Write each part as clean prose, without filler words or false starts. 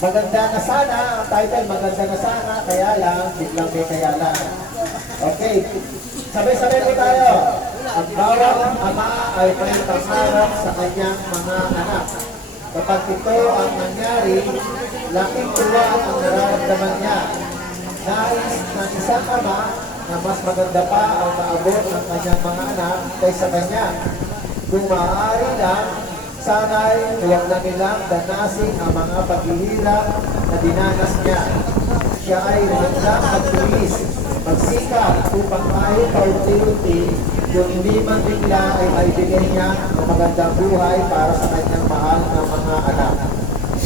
Maganda na sana, ang title, maganda na sana, kaya lang, biglang may kaya lang. Okay, sabay-sabay po tayo. Ang bawat ama ay may pangarap sa kanyang mga anak. Kapag ito ang nangyari, laking tuwa ang nararamdaman niya. Nais ng isang ama na mas maganda pa ang maabot ng kanyang mga anak kaysa kanya. Kung maaari lang, sana'y huwag na nilang danasin ang mga paghihirap na dinanas niya. Siya ay handang magtulis, magsikap upang kahit paunti-unti, kung hindi man bigla ay maibigay niya ang magandang buhay para sa kanyang mahal na mga anak.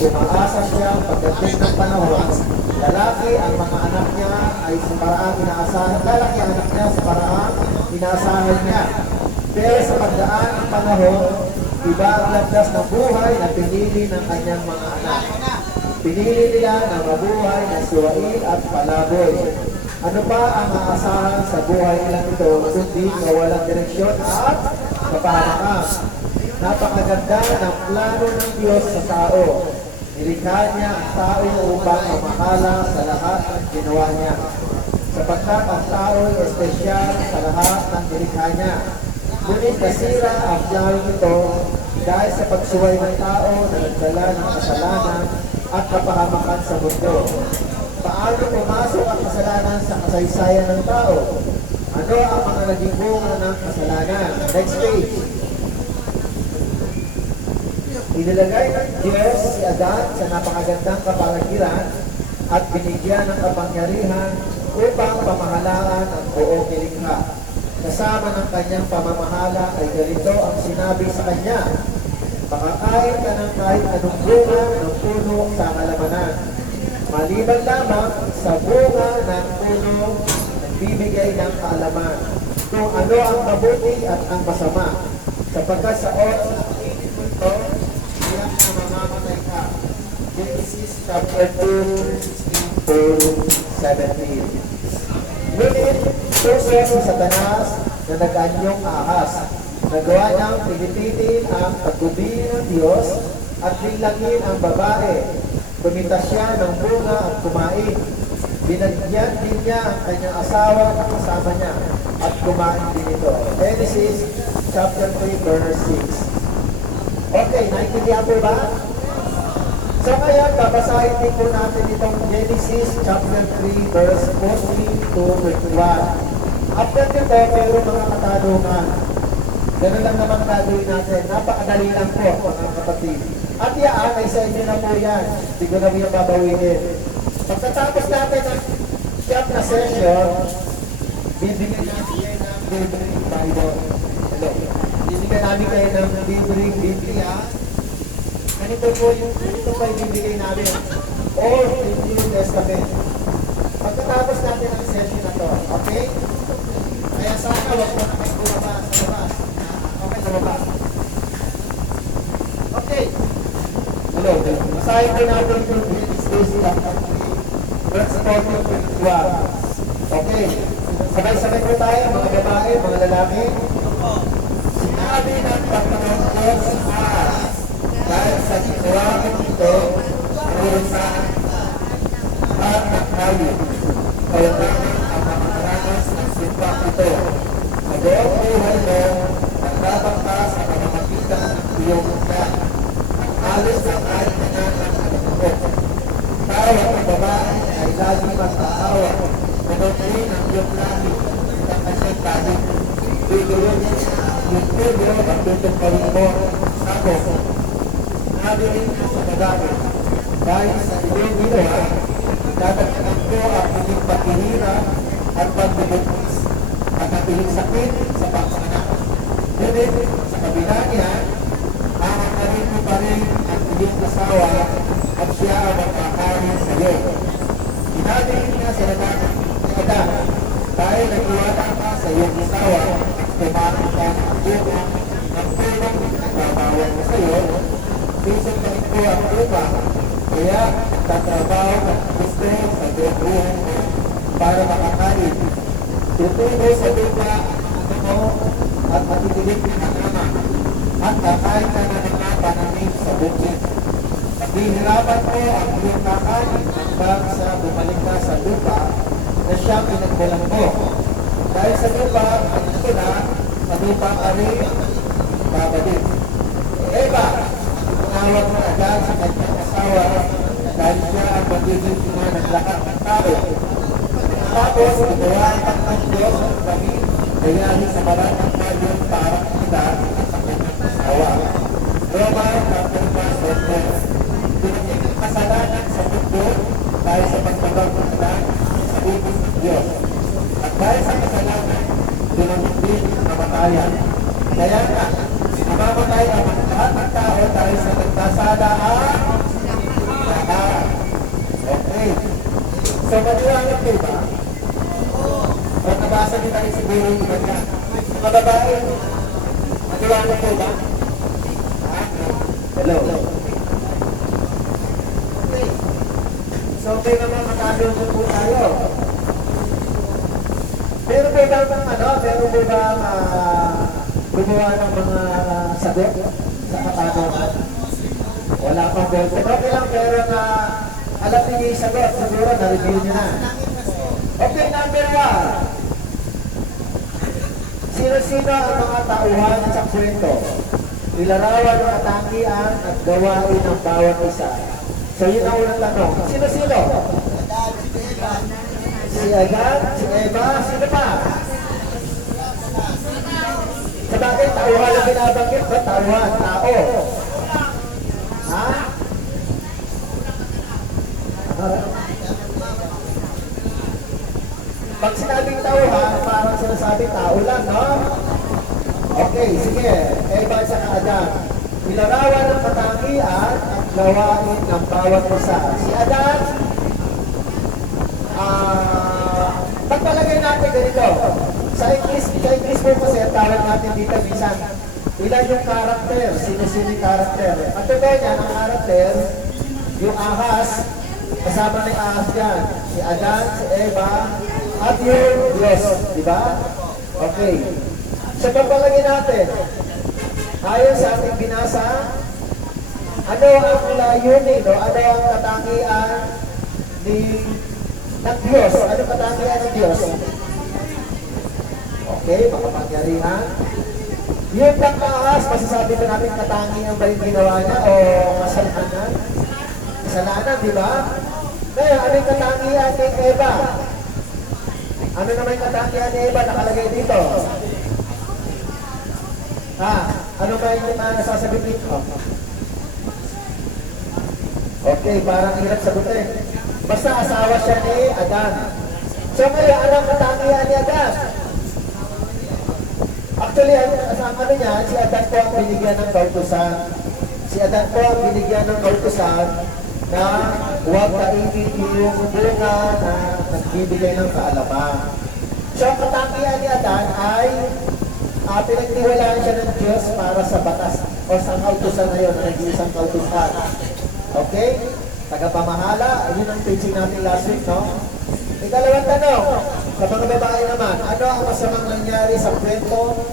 Umaasa siya pagdating ng panahon, lalaki ang mga anak niya ay sa paraang inaasahan, lalaki ang anak niya sa paraang inaasahan niya. Pero sa pagdaan ng panahon, iba ang landas ng buhay na pinili ng kanyang mga anak. Pinili nila na mabuhay na suwain at palaboy. Ano pa ang aasahan sa buhay nilang ito kundi walang direksyon at kapahamakan? Napakaganda ng plano ng Diyos sa tao. Nilikha niya ang tao upang mamahala sa lahat ng ginawa niya. Sapagkat ang tao ay espesyal sa lahat ng nilikha niya. Ngunit nasira ang plano ito dahil sa pagsuway ng tao na nagdala ng kasalanan at kapahamakan sa mundo. Paano pumasok ang kasalanan sa kasaysayan ng tao? Ano ang mga naging bunga ng kasalanan? Next page. Inilagay ng Diyos si Adan sa napakagandang kapaligiran at binigyan ng kapangyarihan upang pamahalaan ang buong nilikha. Kasama ng kanyang pamamahala ay ganito ang sinabi sa kanya: makakain ka ng kahit anong bunga ng puno sa kalamanan, maliban lamang sa bunga ng puno nagbibigay ng kaalaman kung ano ang mabuti at ang masama, sapagkat sa oras ng ito, iyak na mamamatay ka. Genesis chapter 2, 16 to 17. Ngunit puso sa Satanas na nag-anyong ahas, nagawa niyang pinipitin ang paggubi ng Diyos at linlangin ang babae. Pumitas siya ng bunga at kumain. Binagyan din niya ang kanyang asawa na kasama niya at kumain din ito. Genesis chapter 3 verse 6. Okay, naintindihan po ba? So kaya babasahin din po natin itong Genesis chapter 3 verse 14 to 21. After nito, mayroon mga katanungan. Ganun lang naman gagawin natin. Napakadali lang po, mga kapatid. At yaan ay sa inyo na po yan. Hindi ko na mo yung babawiin. Pagkatapos natin ang siyam na session, bibigyan natin kayo ng libreng Bible. Hello. Bibigyan namin kayo ng libreng Biblia. Ganito po yung bibigay namin. All in New Testament. Pagkatapos natin ang session na to, okay? Kaya sana wag mo na kayo lumabas sa labas. Okay, sa labas. Okay. Hello. Masahin ko natin yung Genesis chapter 3, verse 14 to 12. Okay. Sabay-sabay po tayo, mga babae, mga lalaki. Sinabi ng Panginoon Diyos sa ahas, dahil sa ginawa ito, urusan at nakayod. Kaya namin ang makakaranas ng simbang ito. Sa buong buhay mo, nagtabangka sa pamamagitan ng iyong muka. Ang alis ng kahit na ng anak mo. Tawa ng babae ay lagi magtaawa. Ganun din ang iyong lahi sa kanyang lahi. Bigulong yung tulo at tutong mo. Sako. Sinabi rin sa babae, dahil sa iyong ginawa, dadagdagan ko ang inyong paghihirap at pagbubukis at ang inyong sakit sa pagpanganak. Ngunit sa kabila niya, aangarin mo pa rin ang inyong asawa at siya ang magkakaroon sa iyo. Sinabi niya sa lalaki ni Adan, dahil nagtiwala ka sa iyong asawa, kumain ka ng bunga ng tulong nagbabawal mo sa iyo, susundan ko ang lupa, kaya tatrabaho ng gusto sa buong buhay mo para makakain. Tutubo sa lupa ang ano at matitilig ng ama at kakain ka na ng mga pananim sa bukid. Paghihirapan mo ang iyong kakanin hanggang sa bumalik ka sa lupa na siyang pinagbulang mo. Dahil sa lupa, ang ito na, sa lupa ka rin babalik. Eva, tinawag mo agad sa kanyang asawa dahil siya ang magiging ina ng lahat ng tao. Tapos, ginawa ng Diyos ang kami nangyari sa maraming tayo para kita sa kanyang asawa. Roma, chapter 1, dumating ang kasalanan sa mundo dahil sa pagbabago nila sa ibig ng Diyos. At dahil sa kasalanan, dumating din ang kamatayan. Kaya nga, namamatay ang lahat ng tao dahil sa nagkasala ang lahat. Okay. So, maniwala po ba? O nabasa niyo tayo siguro yung iba niya. Mga babae, maniwala po ba? Ha? Hello. Okay. So, okay naman makalunod po tayo. Meron po ba meron po ba gumawa ng mga sagot sa katanungan? Wala pang bote. Okay lang, pero alam niyo yung sagot, siguro na-review niyo na. Okay, number 1. Sino-sino ang mga tauhan sa kwento? Ilarawan ng katangian at gawain ng bawat isa. So yun ang unang tanong. Sino-sino? Si Agan, si Eva, sino pa? Sa bagay, tauhan ang binabanggit ba? Tauhan, tao. Ha? Pag sinabing tauhan, parang sinasabi tao lang, no? Okay, sige. Eva at saka Adan. Ilarawan ng katangian at gawain ng bawat isa. Si Adan, pagpalagay natin ganito. Sa English po kasi, tawag natin dito minsan, ilan yung karakter, sino-sino yung karakter. Ang totoo niya, ang karakter, yung ahas, kasama ng ahas yan. Si Adan, si Eva, at yung Diyos, di ba? Okay. So pagpalagay natin, ayon sa ating binasa, ano ang layunin, no? Ano ang katangian ng Diyos? Ano katangian ng Diyos? Okay, makapangyarihan. Yung pang-ahas, masasabi ko natin katangian ba yung ginawa niya o kasalanan? Kasalanan, di ba? Ngayon, ano yung katangian ni Eva? Ano naman yung katangian ni Eva nakalagay dito? Ano ba yung nasasabi dito? Okay, parang hirap sagutin. Basta asawa siya ni Adan. So ngayon, anong katangian ni Adan? Actually, ano niya, si Adan po ang binigyan ng kautusan. Si Adan po ang binigyan ng kautusan na huwag kainin yung bunga na nagbibigay ng kaalaman. So ang katangian ni Adan ay pinagtiwalaan siya ng Diyos para sa batas o sa kautusan na yun, nag-iisang kautusan. Okay? Tagapamahala, yun ang teaching natin last week, no? Ikalawang tanong, sa mga babae naman, ano ang masamang nangyari sa kwento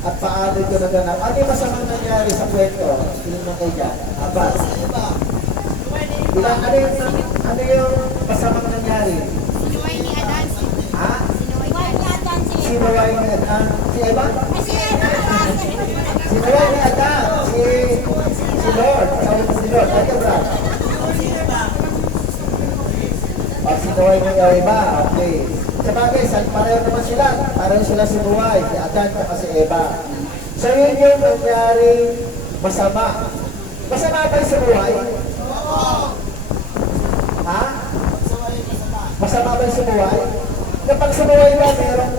at paano ito naganap? Ano yung masamang nangyari sa kwento? Ilan na kayo dyan? Abad. Ano yung masamang nangyari? Sinuway ni Adan. Ha? Sinuway ni Adan. Sinuway ni Adan. Si Eva? Si Adan. Sinuway ni Adan. Si Lord. Sabi ko si Lord. Ito, Brad. Sinuway ni Eva. Okay. Sa bagay, pareho naman sila. Pareho sila sinuway. Si Adan at si Eva. So yun yung nangyari masama. Masama ba yung sinuway? Ha? Masama ba yung sinuway? Kapag sinuway ba, merong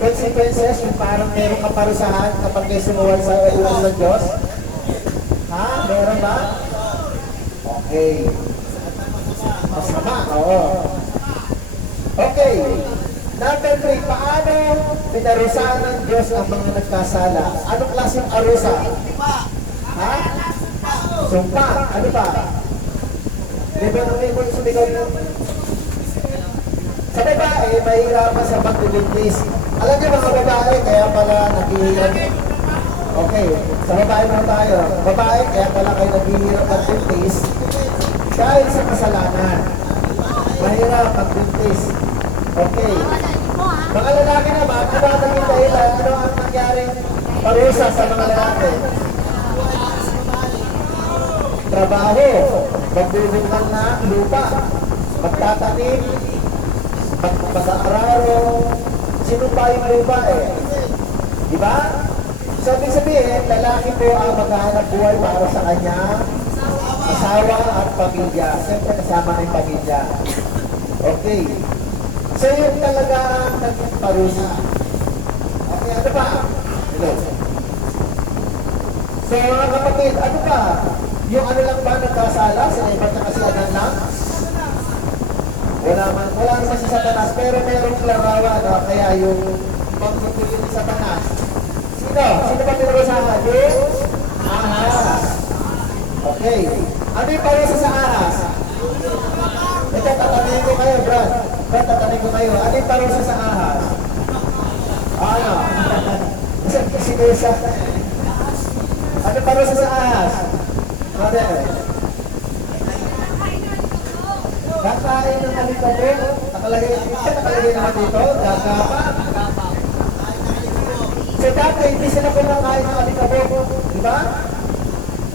consequences, yung parang merong kaparusahan kapag kayo sinuway sa ulas ng Diyos? Ha? Meron ba? Okay. Masama, oo. Okay. Number 3, paano pinarusahan ng Diyos ang mga nagkasala? Anong klaseng arusa? Ha? Sumpa. Ano pa? Di ba nang may mga sumigaw yun? Sa babae, mahirapan sa pagbibigtis. Alam niyo mga babae, kaya pala naghihirap. Okay, sa babae na tayo. Babae, kaya pala kayo naghihirap ng buntis dahil sa kasalanan. Mahirap ang buntis. Okay. Mga lalaki naman, ano ang naging dahilan? Ano ang nangyaring parusa sa mga lalaki? Trabaho, magbubungan na lupa, magtatanim, mag-aararo, sinupa yung lupa eh. Di ba? So, ibig sabihin, lalaki po ang maghahanap buhay para sa kanya, asawa at pamilya. Siyempre kasama na yung pamilya. Okay. So, yun talaga ang naging parusa. Okay, ano pa? Hello. So, mga kapatid, ano pa? Yung ano lang ba nagkasala? Sila iba't na kasi anan lang? Wala naman si Satanas, pero merong larawan, no? Kaya yung pagpupuli ni Satanas. Sino? Sino ba pinurusahan? Yung ahas. Okay. Ano yung parusa sa ahas? Ito, tatanungin ko kayo, Brad. Brad, tatanungin ko kayo. Ano yung parusa sa ahas? Ano? Si Kuya. Ano yung parusa sa ahas? Mother. Kakain ng alikabok. Nakalagay naman dito. Gagapa. So dati, hindi sila kumakain ng alikabok. Diba?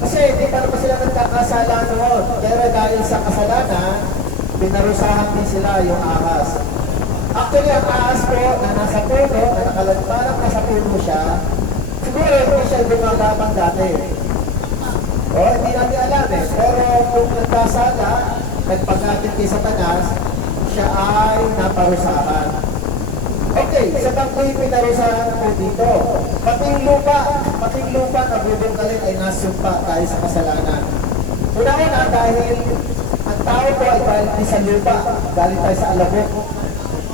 Kasi hindi pa naman sila nagkakasala noon. Pero dahil sa kasalanan, pinarusahan din sila yung ahas. Actually, ang ahas po na nasa puno, na nakalagparang nasa puno siya, siguro hindi siya gumagapang dati. O, hindi natin alam eh. Pero kung nagkasala, nagpagkakit kay Satanas, siya ay naparusahan. Okay, sa bangko'y pinarusahan po dito. Pati yung lupa na bubungkalin ay nasumpa dahil sa kasalanan. Una-una dahil ang tao po ay galing din sa lupa, galing tayo sa alabok.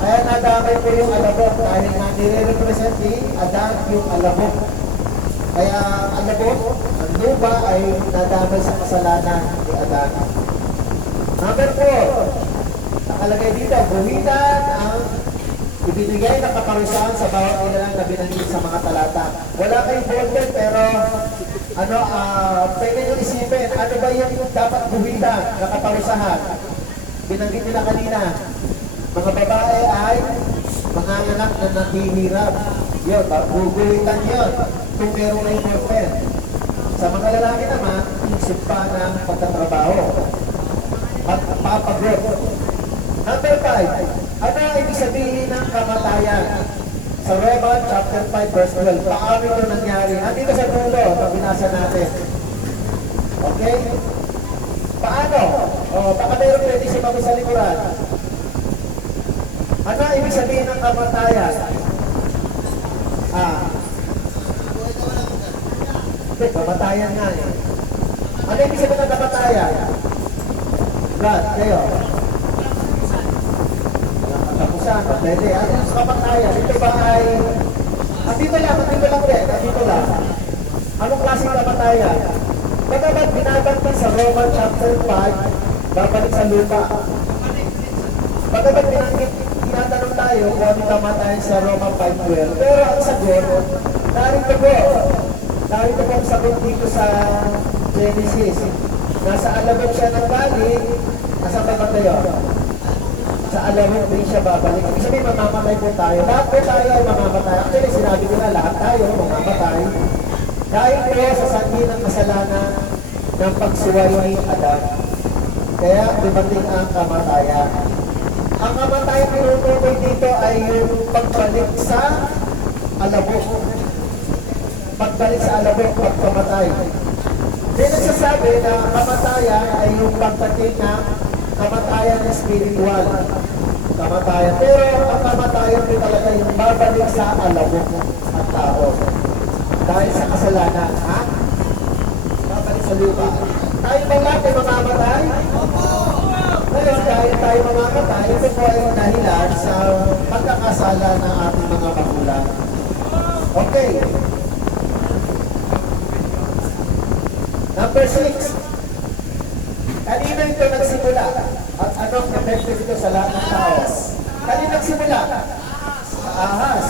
Kaya nadamay po yung alabok dahil nga nire-represent ni Adan yung alabok. Kaya ang alabok, ang lupa ay nadamay sa kasalanan ni Adan. Number 4, nakalagay dito, buhitan ang ibinigay na kaparusahan sa bawat nilalang na binanggit sa mga talata. Wala kayong folder pero pwede nyo isipin, ano ba yung dapat buhitan na kaparusahan? Binanggit nila kanina, mga babae ay mga anak na naghihirap. Yun, gugulitan yun kung meron na yung folder. Sa mga lalaki naman, isip pa ng pagtatrabaho. Papagod. Number 5, ano ang ibig sabihin ng kamatayan? Sa Romans chapter 5 verse 12, paano ito nangyari? Andito sa dulo, pag binasa natin. Okay? Paano? Baka mayroon pwede si Mami sa likuran. Ano ang ibig sabihin ng kamatayan? Kamatayan nga eh. Ano ibig sabihin ng kamatayan? Brad, kayo. Katapusan, pwede. Ano sa kamatayan? Ito ba ay... Andito lang din. Andito lang. Anong klaseng kamatayan? Pagkabat binabantin sa Romans chapter 5, babalik sa lupa. Pagkabat tinatanong tayo kung anong kamatayan sa Romans 5:12. Pero ang sagot, narito po ang sagot dito sa Genesis. Nasa alabok siya ng balik, nasa kayo? Sa alabok din siya babalik. Ibig sabihin, mamamatay po tayo. Lahat po tayo ay mamamatay. Actually, sinabi ko na lahat tayo mamamatay. Dahil po sa sanhi ng kasalanan ng pagsuway ni Adan. Kaya dumating ang kamatayan. Ang kamatayan tinutukoy dito ay yung pagbalik sa alabok. Pagbalik sa alabok, pagkamatay. Di nagsasabi na kamatayan ay yung pagdating na kamatayan na spiritual. Kamatayan. Pero ang kamatayan din talaga yung babalik sa alabok at tao. Dahil sa kasalanan, ha? Babalik sa lupa. Tayo ba lahat ay mamamatay? Ngayon, dahil tayo mamamatay, ito po ay dahilan sa pagkakasala ng ating mga magulang. Okay. Number 6. Kanina ito nagsimula? At anong effective ito sa lahat ng tao? Kanina nagsimula? Sa ahas.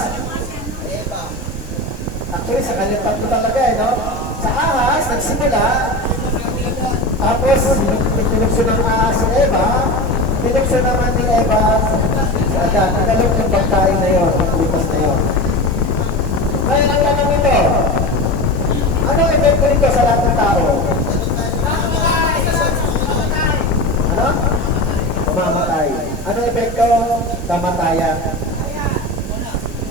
Actually, sa kalipat ko talaga eh, no? Sa ahas, nagsimula, tapos, tinukso ng ahas si Eva, tinukso naman ni Eva si Adan. Nagalok yung pagkain na yun, ang butas na yun. Ngayon, ang tanong ito, anong epekto nito sa lahat ng tao? Ano? Mamamatay. Anong epekto? Kamatayan.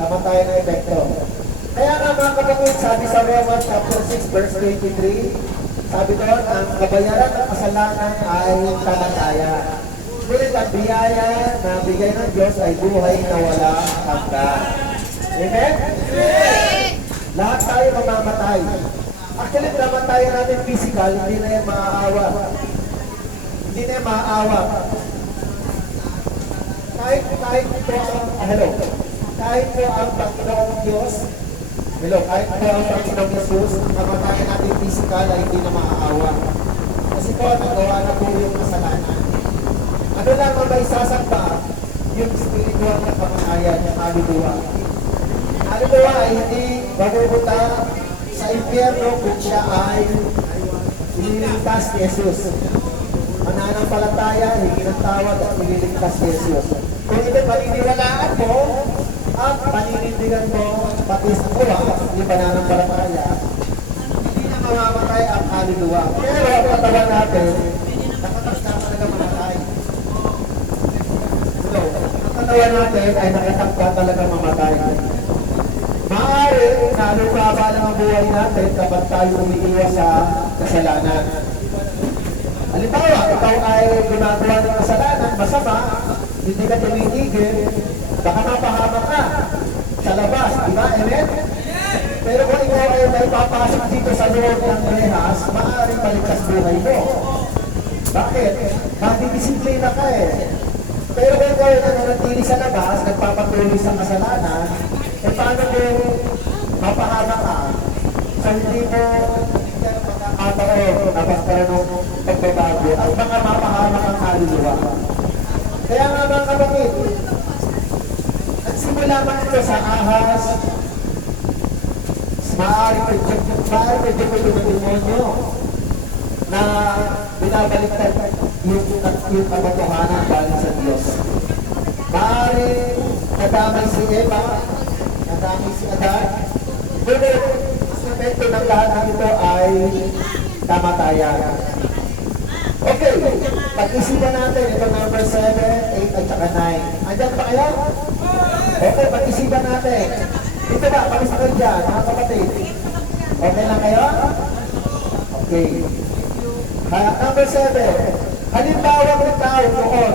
Kamatayan ang epekto. Kaya nga mga kapatid, sabi sa Romans chapter 6 verse 23, sabi doon, ang kabayaran ng kasalanan ay kamatayan. Ngunit ang biyaya na bigay ng Diyos ay buhay na wala hanggan. Amen? Lahat tayo mamamatay. Actually, kamatayan natin physical, hindi na yan maaawa. Hindi na yan maaawa. Kahit po ang Panginoong Diyos, kahit po ang Panginoong Jesus, kamatayan natin physical ay hindi na maaawa. Kasi po, nagawa na po yung kasalanan. Ano lang ang may sasamba? Yung spiritual na kamatayan, yung kaluluwa. Kaluluwa ay hindi mapupunta sa impyerno kung siya ay ililigtas ni Jesus. Mananampalataya, hindi ng tawag at ililigtas ni Jesus. Kung ito paniniwalaan mo, at paninindigan mo, pati sa kuwa, yung pananampalataya, hindi na mamamatay ang kaluluwa. Pero ang katawan natin, nakatagsa talaga mamatay. So, ang katawan natin ay nakatagsa talaga mamatay. Maaari, nalukaba lang ang buhay natin kapag tayo umiiwas sa kasalanan. Halimbawa, ikaw ay ginagawa ng kasalanan, masama, hindi ka tumitigil, baka mapahamak ka sa labas, di ba? Amen? Pero kung ikaw ay may papasok dito sa loob ng rehas, maaaring paligtas buhay mo. Bakit? Madidisiplina ka eh. Pero kung ikaw ay nananatili sa labas, nagpapatuloy sa kasalanan, eh paano kung mapahamak ka? So hindi mo pagkakataon na magkaroon ng pagbabago at mga mapahamak ang kaluluwa. Kaya nga mga kapatid, nagsimula man ito sa ahas, maaaring medyo ng demonyo na binabaliktad yung kabatohanan galing sa Diyos. Maaaring nadamay si Eva, nadamay si Adan, ngunit ang epekto ng lahat ng ito ay kamatayan. Okay, pag-isipan natin ito number 7, 8 at saka 9. Andyan pa kayo? Okay, pag-isipan natin. Ito ba, kamusta kayo dyan, mga kapatid? Okay lang kayo? Okay. Number 7, halimbawa ng tao noon,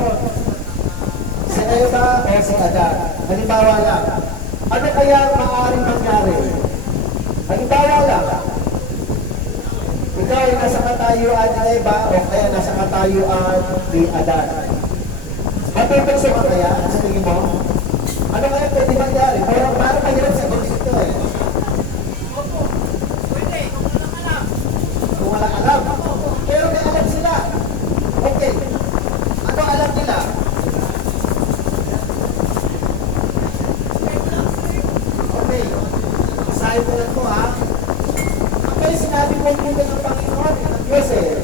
si Eva o si Adan. Halimbawa lang. Ano kaya ang maaaring mangyari? Halimbawa lang. Ikaw ay nasa katayuan ni Eva o kaya nasa katayuan ni Adan. Matutugso ka kaya sa tingin mo? Ano kaya pwede mangyari? Parang mahirap sa ito eh. Kung walang alam. Pero may alam sila. Okay. Ano alam nila? Okay. Basahin ko lang ko ha. Ang sinabi po dito ng Panginoon, ng Diyos eh.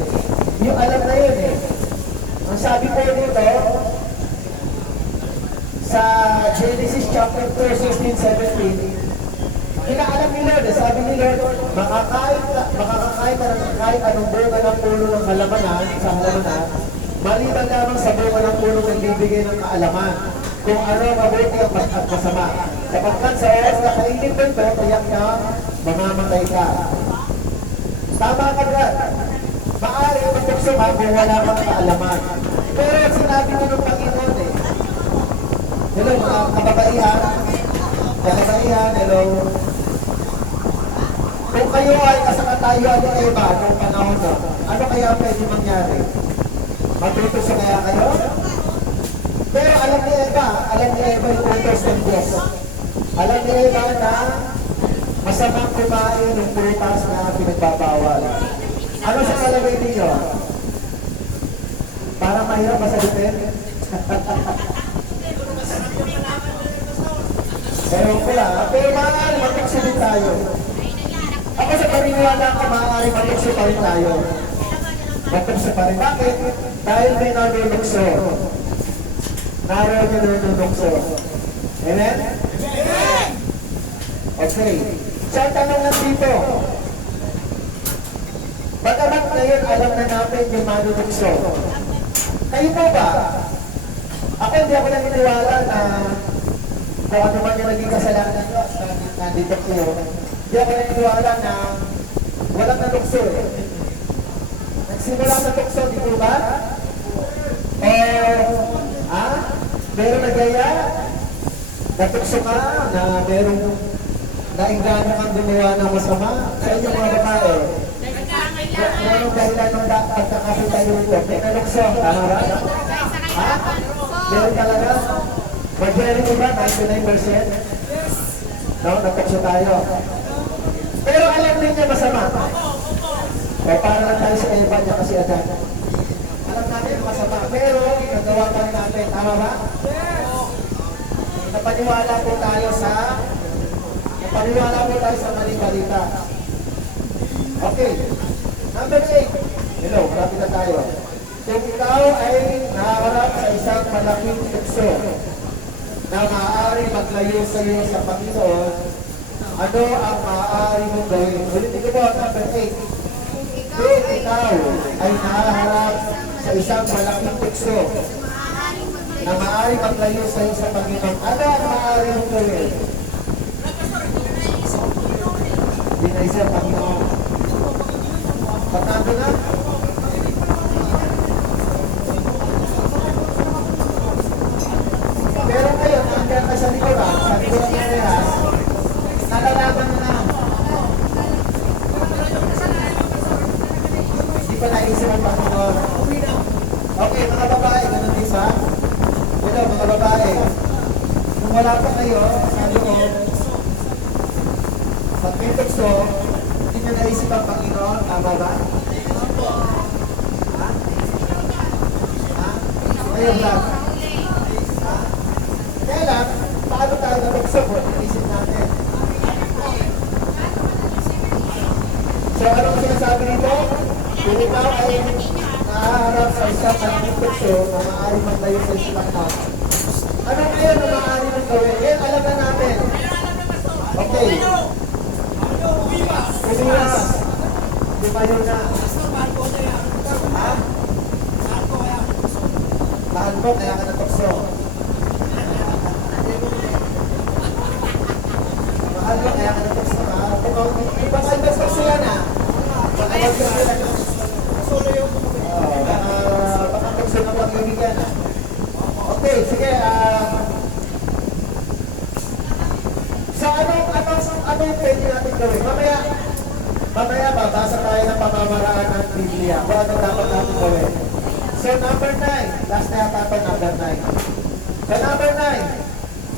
Yung alam na yun eh. Ang sabi po dito, sa Genesis chapter 2, 16, 17, inaalam ni Lord, sabi ni Lord, makakakain ka ng kahit anong bunga ng puno ng halamanan, sa halamanan, maliban lamang sa bunga ng puno ng bibigay ng kaalaman, kung ano mabuti at masama. Sapagkat sa oras na kainin mo ito, kayak ka, mamamatay ka. Tama ka dyan. Maaari magtukso ka kung wala kang kaalaman. Pero sinabi ko ng Panginoon eh, hello mga kababaihan. Kababaihan, hello. Kung kayo ay kasakatayuan ni Eva noong panahon na, ano kaya pwede mangyari? Matutuso kaya kayo? Pero alam ni Eva yung utos ng Diyos. Alam ni Eva na masamang kumain ng prutas na pinagbabawal. Ano sa kalagay ninyo? Parang mahirap masagutin? Pero ko lang. Pero maaari, matukso din tayo. Ako sa paniniwala ko, maaaring matukso pa rin tayo. Matukso pa rin. Bakit? Dahil may nanulukso. Naroon yung nanulukso. Amen? Okay. So, ang tanong lang dito. Bagamat ngayon alam na natin yung manulukso. Kayo po ba? Ako hindi ako naniniwala na kung ano man yung naging kasalanan nyo at nandito kayo. Hindi ako naniniwala na walang nalukso. Nagsimula sa tukso, di po ba? Meron nagaya? Natukso ka na merong nainggano kang gumawa ng masama sa inyong mga babae. Merong dahilan ng pagkakapitayo ito. May nalukso, tama ba? Ha? Meron talaga? Majority ba? 99%? No? Natukso tayo. Pero alam din niya masama. O para lang tayo sa Eva niya kasi Adan. Alam natin masama. Pero nagawa pa rin natin. Tama ba? Napaniwala po tayo sa maling balita. Okay. Number 8. Hello, marami na tayo. Kung ikaw ay naharap sa isang malaking tukso na maaari maglayo sa iyo sa Panginoon, ano ang maaari mong gawin? Ulitin ko po, number 8. Kung ikaw ay naharap sa isang malaking tukso na maaari maglayo sa iyo sa Panginoon, ano ang maaari mong gawin? Dinaisa sa Panginoon. Patado na? Pero ngayon, nandiyan ka sa likuran, sa likuran ng rehas, nalalaman mo na. Hindi pa naisip ang Panginoon. Okay, mga babae, ganun din sa? Ito, mga babae. Kung wala pa kayo, sa loob, sa pintukso, hindi nyo naisip ang Panginoon, tama ba? Ha? Ha? Ngayon lang. Ha? Kaya lang, paano tayo natukso kung naisip natin? So, anong sinasabi nito? Kung ikaw ay nakaharap sa isang malaking tukso na maaaring maglayo sa isang Panginoon, ano ngayon na maaari mong gawin? Yan, alam na natin. Okay. Kumiwas. Lumayo na. Ha? Mahal mo, kaya ka natukso. Mahal mo, kaya ka natukso. Ibang natukso yan ha. Baka natukso yan. Baka tukso na pag-ibigyan ha. Okay, sige. So, ano yung pwede natin gawin? Mamaya babasa tayo ng pamamaraan ng Biblia. Kung ano dapat natin gawin. So, number 9. Last na yata pa, number 9. So, number 9.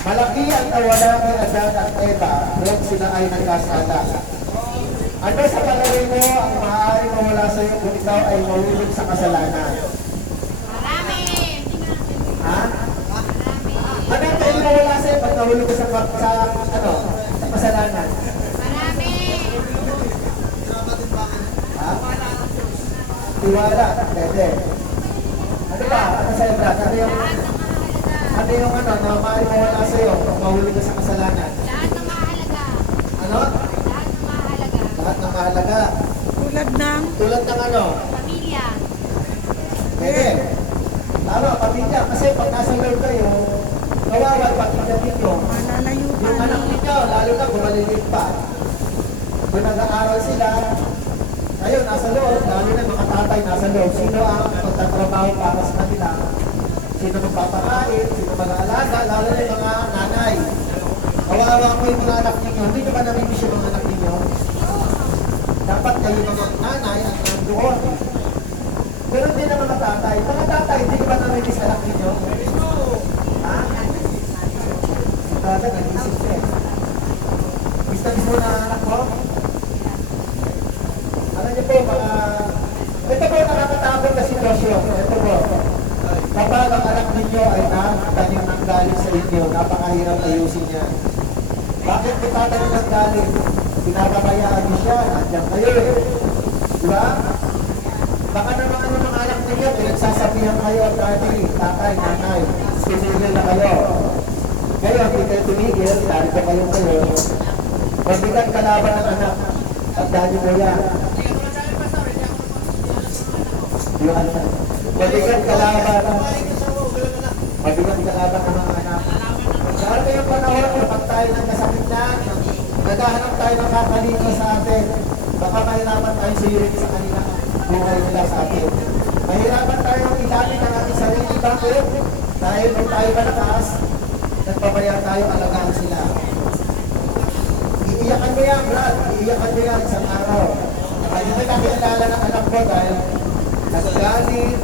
Malaki ang nawala kay Adan at Eva noong sila ay nagkasala. Ano sa palagay mo ang maaari mawala sa iyo kung ikaw ay mahulog sa kasalanan? Marami. Ha? Ano ang pwede mawala sa iyo pag nahulog ka sa kasalanan? Marami. Ha? Tiwala. Pwede. Ano ba? Ano sa'yo, Brad? Ano yung na maaari mawala sa iyo pag nahulog ka sa kasalanan? Lahat ng mahalaga. Ano? Lahat ng mahalaga. Lahat ng mahalaga. Tulad ng ano? Pamilya. Pwede. Tama, pamilya. Kasi pag nasa loob kayo, kawawa pamilya ninyo. Yung anak ninyo, lalo na kung maliliit pa. Kung nag-aaral sila, ayun, nasa loob, lalo na mga tatay nasa loob. Sino ang magtatrabaho para sa kanila? Sino magpapakain? Sino mag-aalaga? Lalo na yung mga nanay. Kawawa ko yung mga anak ninyo. Hindi nyo ba namimiss yung mga anak ninyo? Dapat kayo mga nanay at nandoon. Pero hindi na mga tatay. Mga tatay, hindi nyo ba namimiss anak ninyo? Ha? Talaga, nag-isip siya. Miss mo na anak ko? Alam niyo po, ito po nakakatakot na sitwasyon. Ito po. Kapag ang anak ninyo ay nagtanim ng galit sa inyo, napakahirap ayusin niya. Bakit kita tayo ng galing? Pinapabayaan niyo siya, nandiyan kayo eh. Diba? Baka naman ano mga anak ninyo, pinagsasabihan kayo, daddy, tatay, nanay, tumigil na kayo. Ngayon, hindi kayo tumigil, narito kayo. Mabigat kalaban ng anak. Tandaan niyo mo yan. Mabigat kalaban. Mabigat kalaban ng mga anak. Dahil yung panahon, kapag tayo ng kasakitan, naghahanap tayo ng kakalino sa atin. Baka mahirapan tayo sirin sa kanila. Buhay nila sa atin. Mahirapan tayo ilalim ng ating sarili. Bakit? Dahil kung tayo malakas, nagpapaya tayo, alagaan sila. Iiyakan mo yan, Brad. Iiyakan mo yan isang araw. Hindi na kakilala ng anak ko dahil nagagalit,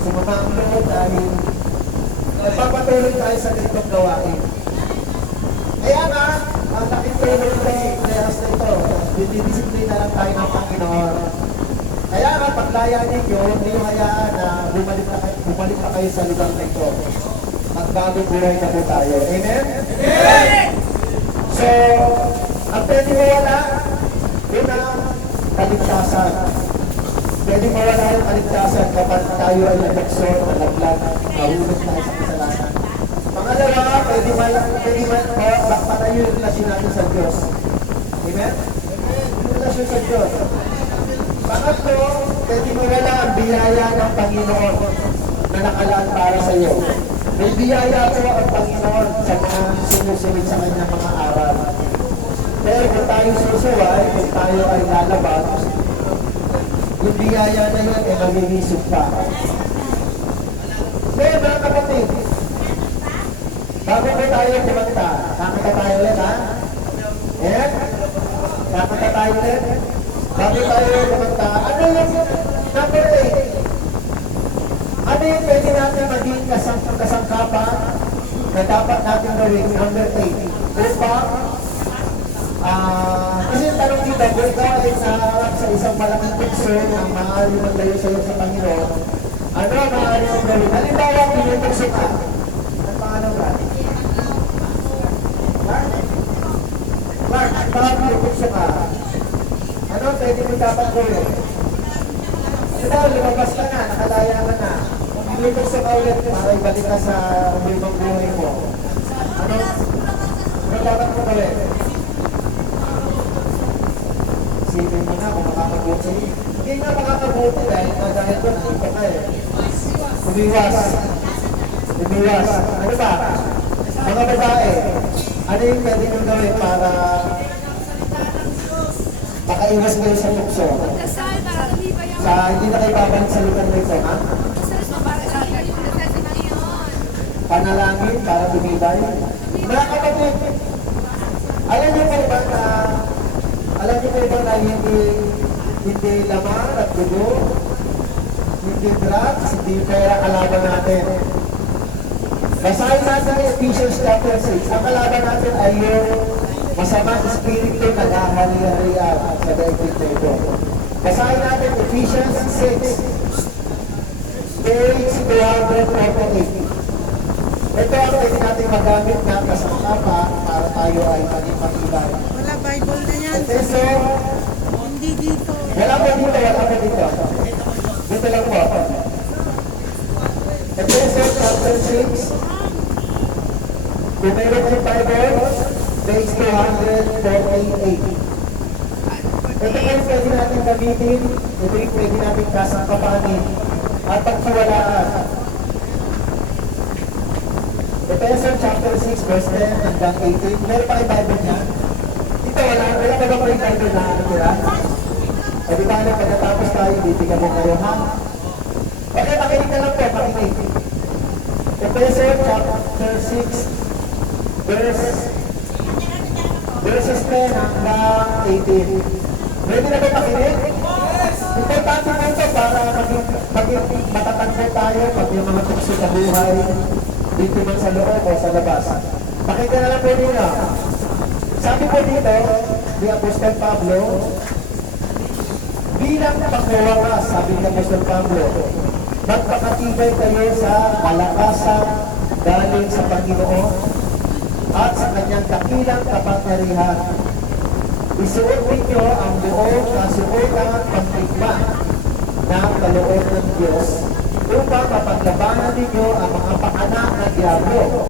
sumamanglo dahil nagpapatuloy tayo sa ganitong gawain. Kaya nga, ang laking tulong ng players na ito, didisiplina lang tayo ng Panginoon. Kaya nga, paglaya ninyo, hindi nyo hayaan na bumalik na kayo sa lugar na ito. Magbagong buhay na po tayo. Amen? Amen! So, ang pwede mawala, yun ang kaligtasan. Pwede mawala yung kaligtasan kapag tayo ay nagtakso, nalaglag, nahulog tayo sa kasalanan. Pangalawa, pwede palayo yung relasyon natin sa Diyos. Amen? Yung relasyon sa Diyos. Pangatlo, pwede mawala ang biyaya ng Panginoon na nakalaan para sa iyo. May biyaya po ang Panginoon sa mga sinusunod sa kanyang mga aral. Pero kung tayo susuway, kung tayo ay lalabas, yung biyaya na yun ay mamimisog pa. Kaya mga kapatid, bago ko tayo kumanta, kakanta tayo ulit ha? Ayan? Kakanta tayo ulit? Bago tayo kumanta, ano yung number 8? Ano yung pwede natin maging kasangkapan na dapat natin gawin, number 8? Upang, kasi yung tanong dito, kung ikaw ay naharap sa isang malaking tukso na maaari maglayo sa iyo sa Panginoon, ano ang maaari mong gawin? Halimbawa, pinutukso ka. Ang pangalan ka? Mark, baka pinutukso ka. Ano pwede mo dapat gawin? Halimbawa, lumabas ka na, nakalaya ka na. Pinutukso ka ulit para ibalik ka sa lumang buhay mo. Ano dapat mo gawin? Isipin mo na kung makakabuti. Hindi nga makakabuti dahil doon, nandito ka eh. Umiwas. Ano ba? Mga babae, ano yung pwede nyo gawin para makaiwas kayo sa tukso? Sa hindi na kayo babalik sa lugar na ito, ha? Panalangin para tumibay. Mga kapatid, alam niyo po ba na hindi laman at dugo, hindi drugs, hindi pera kalaban natin. Basahin natin Ephesians chapter 6. Ang kalaban natin ay yung masamang espiritu na nahari-harian sa daigdig na ito. Basahin natin Ephesians 6, page 248. Ito ang pwede natin magamit na kasangkapa para tayo ay maging matibay. Wala Bible na yan. Efeso, Hindi dito. wala po dito. Dito lang po. Efeso chapter 6. Kung meron yung Bible, page 248. Ito yung pwede natin gamitin, ito yung pwede natin kasangkapanin at pagkawalaan. Efeso chapter 6 verse 10 hanggang 18. Meron pa kayo Bible niya? Ito, wala pa ba kayo Bible na natira? O di ba na pagkatapos tayo, bibigyan mo kayo, ha? Okay, makinig na lang po, makinig. Efeso chapter 6 verses 10 hanggang 18. Ready na ba makinig? Importante na ito para maging matatangko tayo pag yung mga tukso sa buhay dito man sa loob o sa labas. Pakinggan na lang po nila. Sabi po dito, ni Apostol Pablo, bilang pagkawakas, sabi ni Apostol Pablo, magpakatibay kayo sa kalakasan galing sa Panginoon at sa kanyang dakilang kapangyarihan. Isuot ninyo ang buong kasuotan pagtigma ng kaloob ng Diyos upang mapaglabanan ninyo ang mga pakana ng diablo.